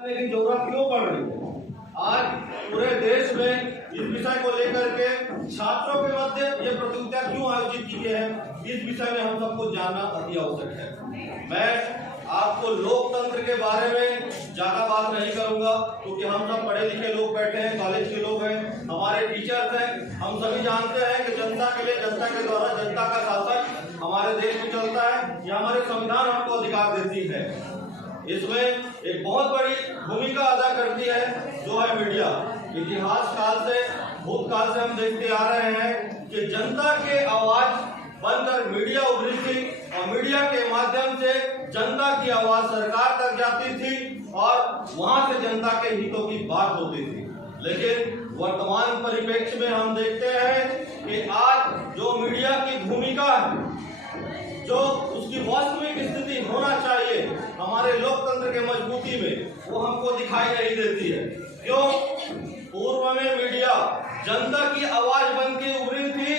की जरूरत क्यों पड़ रही है? आज पूरे देश में इस विषय को लेकर के छात्रों के मध्य ये प्रतियोगिता क्यों आयोजित की गई है, इस विषय में हम सबको जानना अति आवश्यक है। मैं आपको लोकतंत्र के बारे में ज्यादा बात नहीं करूंगा, क्योंकि हम सब पढ़े लिखे लोग बैठे हैं, कॉलेज के लोग हैं, हमारे टीचर्स हैं। हम सभी जानते हैं कि जनता के लिए, जनता के द्वारा जनता का शासन हमारे देश में चलता है। यह हमारे संविधान हमको अधिकार देती है। इसमें एक बहुत बड़ी भूमिका अदा करती है जो है मीडिया। इतिहास काल से, भूतकाल से हम देखते आ रहे हैं कि जनता के आवाज बनकर मीडिया उभरी थी और मीडिया के माध्यम से जनता की आवाज सरकार तक जाती थी और वहां से जनता के हितों की बात होती थी। लेकिन वर्तमान परिप्रेक्ष्य में हम देखते हैं कि आज जो मीडिया की भूमिका है, जो उसकी वास्तविक स्थिति होना चाहिए हमारे लोकतंत्र के मजबूती में, वो हमको दिखाई नहीं देती है। क्यों? पूर्व में मीडिया जनता की आवाज बन के उभरी थी।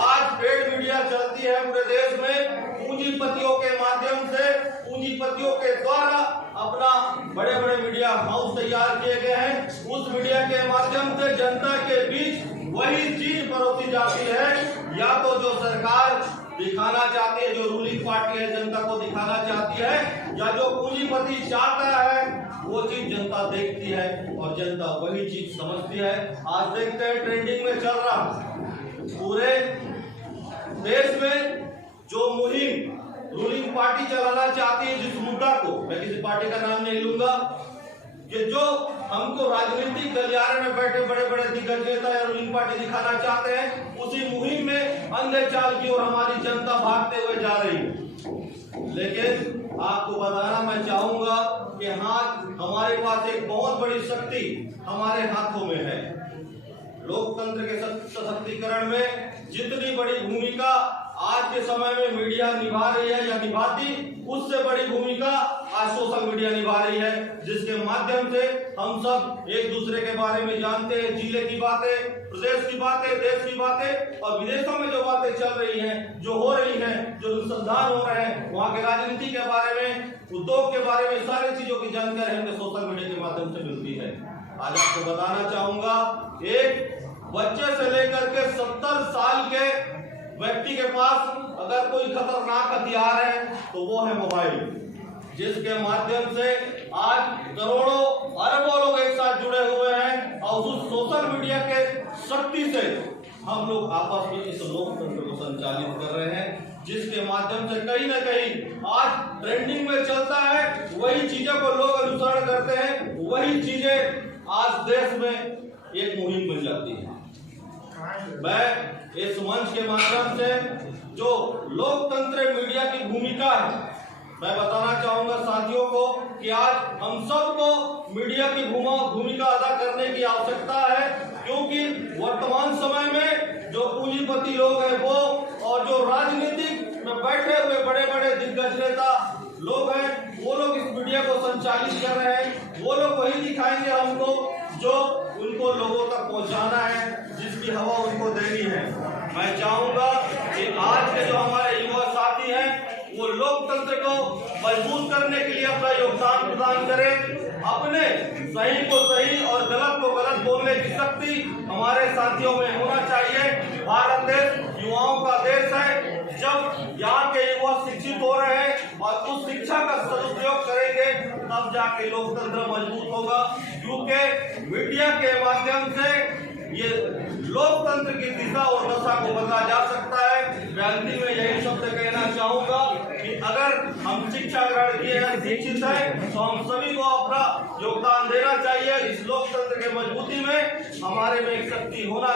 आज पेड मीडिया चलती है पूरे देश में, पूंजीपतियों के माध्यम से, पूंजीपतियों के द्वारा अपना बड़े बड़े मीडिया हाउस तैयार किए गए हैं। उस मीडिया के माध्यम से जनता के बीच वही चीज परोसी जाती है, या तो जो सरकार दिखाना चाहती है, जो रूलिंग पार्टी है जनता को दिखाना चाहती है, या जो पूंजीपति चाहता है वो चीज जनता देखती है और जनता वही चीज समझती है। आज देखते हैं ट्रेंडिंग में चल रहा पूरे देश में जो मुहिम रूलिंग पार्टी चलाना चाहती है, जिस मुद्दा को, मैं किसी पार्टी का नाम नहीं लूंगा, कि जो हमको राजनीतिक गलियारे में बैठे बड़े बड़े दिग्गज नेता या रूलिंग पार्टी दिखाना चाहते हैं, उसी मुहिम में अंधे चाल की ओर हमारी जनता भागते हुए जा रही है। लेकिन आपको बताना मैं चाहूंगा कि हमारे पास एक बहुत बड़ी शक्ति हमारे हाथों में है। लोकतंत्र के सशक्तिकरण में जितनी बड़ी भूमिका आज के समय में मीडिया निभा रही है या निभाती, उससे बड़ी भूमिका आज सोशल मीडिया निभा रही है, जिसके माध्यम से हम सब एक दूसरे के बारे में जानते हैं। जिले की बातें, प्रदेश की बातें, देश की बातें और विदेशों में जो बातें चल रही हैं, जो हो रही हैं, जो अनुसंधान हो रहे हैं, वहाँ की राजनीति के बारे में, उद्योग के बारे में, सारी चीजों की जानकारी हमें सोशल मीडिया के माध्यम से मिलती है। आज आपको बताना चाहूंगा, एक बच्चे से लेकर के 70 साल के व्यक्ति के पास अगर कोई खतरनाक हथियार है तो वो है मोबाइल, जिसके माध्यम से आज करोड़ों अरबों लोग एक साथ जुड़े हुए हैं और उस सोशल मीडिया के शक्ति से हम लोग आपस में इस लोकतंत्र को संचालित कर रहे हैं, जिसके माध्यम से कहीं ना कहीं आज ट्रेंडिंग में चलता है, वही चीजों को लोग अनुसरण करते हैं, वही चीजें आज देश में एक मुहिम बन जाती है। मैं इस मंच के माध्यम से जो लोकतंत्र मीडिया की भूमिका है, मैं बताना चाहूंगा साथियों को कि आज हम सबको मीडिया की भूमिका अदा करने की आवश्यकता है, क्योंकि वर्तमान समय में जो पूंजीपति लोग हैं वो, और जो राजनीतिक में बैठे हुए बड़े बड़े दिग्गज नेता लोग हैं, वो लोग इस मीडिया को संचालित कर रहे हैं। वो लोग वही दिखाएंगे हमको जो उनको लोगों तक पहुंचाना है, जिसकी हवा उनको देनी है। मैं चाहूंगा कि आज के जो हमारे युवा साथी हैं वो लोकतंत्र को मजबूत करने के लिए अपना योगदान प्रदान करें। अपने सही को सही और गलत को गलत बोलने की शक्ति हमारे साथियों में होना चाहिए। भारत देश युवाओं का देश है। जब यहाँ के युवा शिक्षित हो रहे हैं और उस शिक्षा का सदुपयोग करेंगे, तब जाके लोकतंत्र मजबूत होगा, क्योंकि मीडिया के माध्यम से ये लोकतंत्र की दिशा और दशा को बदला जा सकता है। मैं अंतिम में यही शब्द कहना चाहूंगा कि अगर हम शिक्षा ग्रहण किए हैं, शिक्षित हैं, तो हम सभी को अपना योगदान देना चाहिए। इस लोकतंत्र के मजबूती में हमारे में एक शक्ति होना